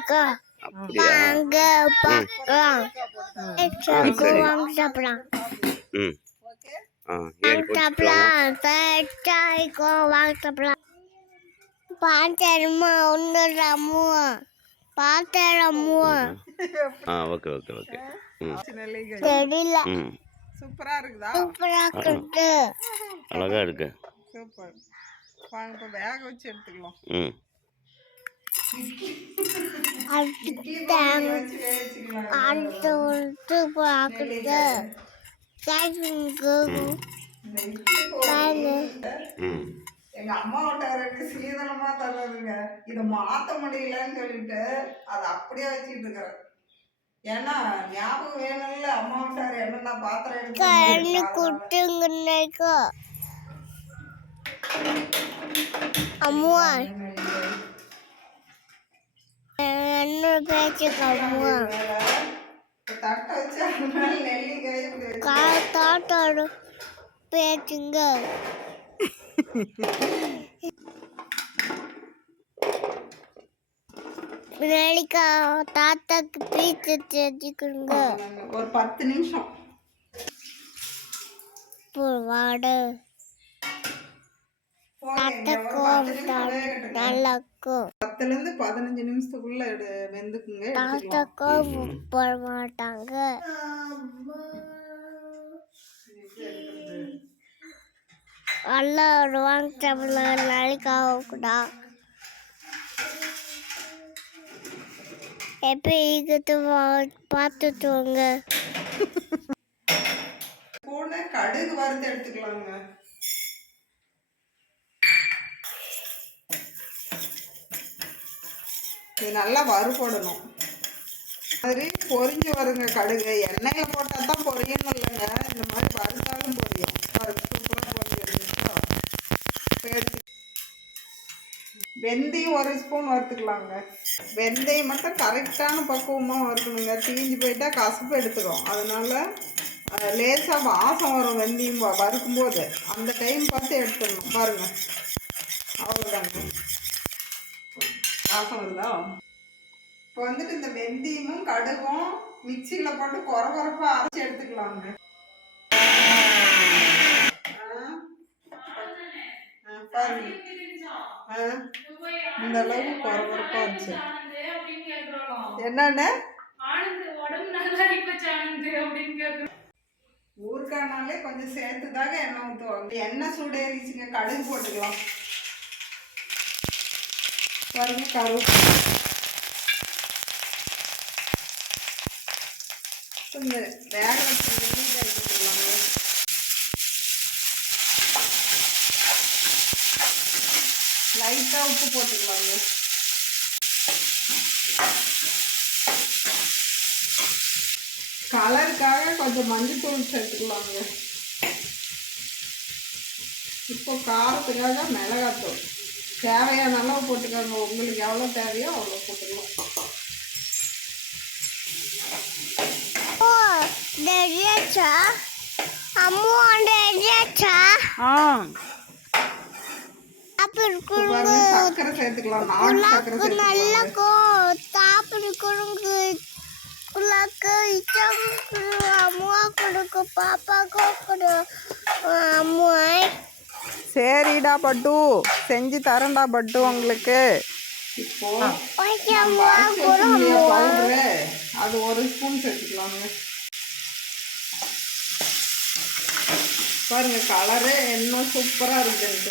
அப்படியா? வாங்க பார்க்கலாம். வாங்க சாப்பிடலாம். ஏறி போட்டுக்கலாமா? வாங்க சாப்பிடலாம். பாத்திரமா ஒன்று ரம்முவா பாத்திரம்முவா. Okay okay okay. தெரியல. சூப்பரா இருக்குதா? சூப்பரா இருக்கு. அழகா இருக்கு. சூப்பர். வாங்க இப்போ வேக வச்சு எடுத்துக்கலாம். எங்க அம்மாவோட ரெண்டு சீதனமா தர்றதுங்க. இதை மாத்த முடியலன்னு சொல்லிட்டு அதை அப்படியே வச்சுட்டு இருக்கிறேன். ஏன்னா ஞாபகம் வேணும்ல, அம்மாவோட என்னென்ன பாத்திரம் எடுத்து அம்மா என்ன பேச்சுக்க அம்மா தட்டை வச்சு நெல்லிக்காய் தாத்தோட பேச்சுங்க. நெல்லிக்கா தாத்தாக்கு பீச்சு செஞ்சுக்கிறோங்க. ஒரு 10 நிமிஷம் வாடு நல்லாக்கும். 10லேருந்து 15 நிமிஷத்துக்குள்ள வெந்துக்குங்க. தாத்தாக்கும் போட மாட்டாங்க. நல்லா வாங்க சாப்பிடலாம். நெல்லிக்காய்டா எப்போ ஈகத்து பார்த்துட்டு வாங்க. கடுகு வறுத்து எடுத்துக்கலாங்க. இது நல்லா வறுபடணும். மாதிரி பொரிஞ்சு வருங்க கடுகு. எண்ணெயில போட்டால் தான் பொரியணும் இல்லைங்க, இந்த மாதிரி வறுத்தாலும் பொரியும். சூப்பராக பொரிஞ்சிருந்துச்சா. வெந்தயம் 1 ஸ்பூன் வறுத்துக்கலாங்க. வெந்தயம் மட்டும் கரெக்டான பக்குவமாக வறுக்கணுங்க. தீஞ்சு போயிட்டா கசப்பு எடுத்துக்கும். அதனால லேசாக வாசம் வரும் வெந்தயம் வறுக்கும்போது. அந்த டைம் பார்த்து எடுத்துடணும். பாருங்க, அவ்வளோதாங்க. வாசம் வருதா? இப்போ வந்துட்டு இந்த வெந்தயமும் கடுகும் மிக்சியில் போட்டு கொரகொரப்பாக அரைச்சி எடுத்துக்கலாங்க. பாருங்க, இந்த அளவுக்கு கொரகொரப்பாக இருந்துச்சு. என்னன்னு ஊருக்கானாலே கொஞ்சம் சேர்த்துதாங்க எண்ணெய் ஊற்றுவாங்க. எண்ணெய் சூடேறிச்சுங்க, கடுகு போட்டுக்கலாம். பாருங்க, கருவேப்பிலை கொஞ்சம் வேக வச்சு நெல்லிக்காய் போட்டுக்கலாங்க. லைட்டாக உப்பு போட்டுக்கலாங்க. கலருக்காக கொஞ்சம் மஞ்சள்தூள் சேர்த்துக்கலாங்க. இப்போ காரத்துக்காக மிளகாத்தூள் தேவையான அளவு போட்டுக்கோங்க. உங்களுக்கு எவ்வளோ தேவையோ அவ்வளோ போட்டுக்கலாம். சக்கரை சேர்த்துக்கலாம். சரிடா பட்டு, செஞ்சு தரேன்டா பட்டு உங்களுக்கு. இப்போ அது 1 ஸ்பூன் சேர்த்துக்கலாங்க. பாருங்க, கலரு என்ன சூப்பராக இருக்குங்க.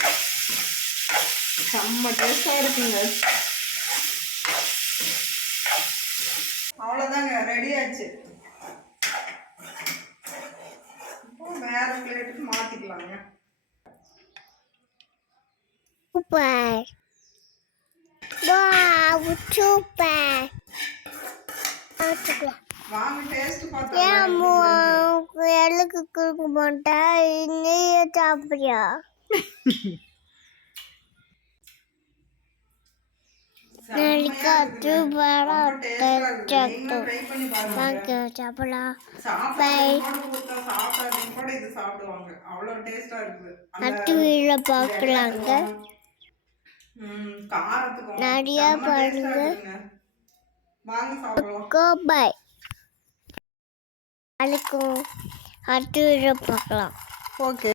செம்ம டேஸ்டாக இருக்குங்க. அவ்வளோதாங்க, ரெடி ஆச்சு. இப்போ வேற பிளேட்டுக்கு மாற்றிக்கலாங்க. Super, wow super. வாங்க டேஸ்ட் பார்த்தா. எனக்கு கொடுக்க மாட்டேன், நீயே சாப்பிடுறியா? நெல்லிக்காய் சூப்பராக சாப்பிடலாம். டிவியில பார்க்கலாங்க. நிறைய பாருங்க. வாங்க சாப்பிடலாம். கோபாய் நாளைக்கும் அடுத்த வீடியோ பார்க்கலாம். ஓகே.